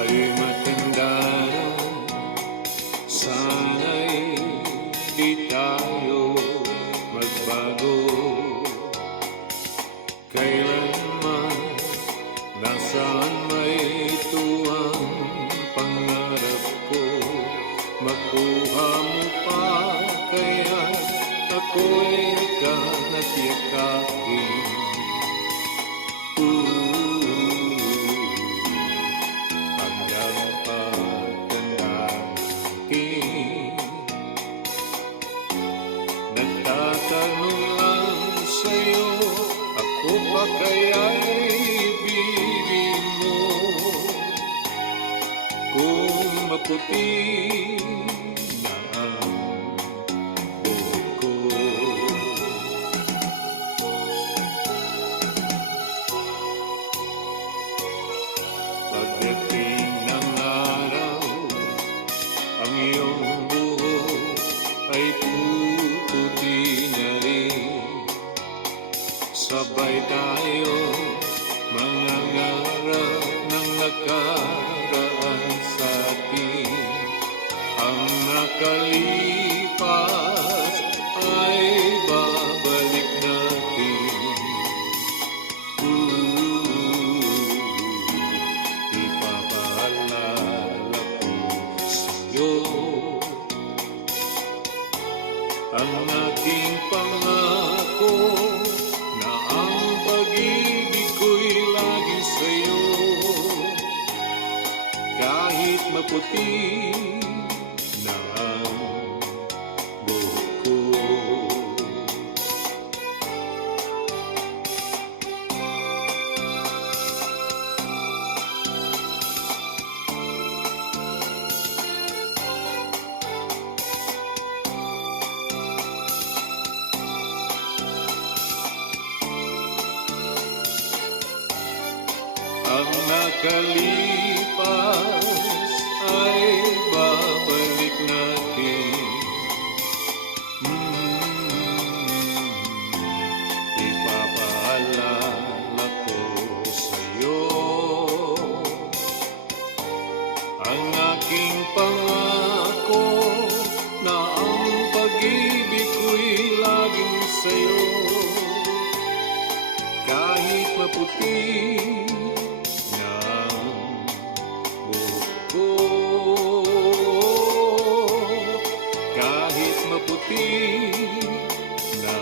Tayo'y matanda na, sana'y di tayo magbago. Kailanman, nasaan may tuwang pangarap ko, makuha pa kaya ako'y kanat. Nagtatanong lang sa'yo Ako ba kaya'y ibigin mo. Kung maputi nakalipas ay babalik natin. Ooh, ipapaalala ko sa'yo ang aking pangako na ang lagi sa'yo. Kahit maputi nakalipas ay babalik natin. Mm Ipapaalala ko sa'yo Ang aking pangako na ang pag-ibig ko'y laging sa'yo langit maputi na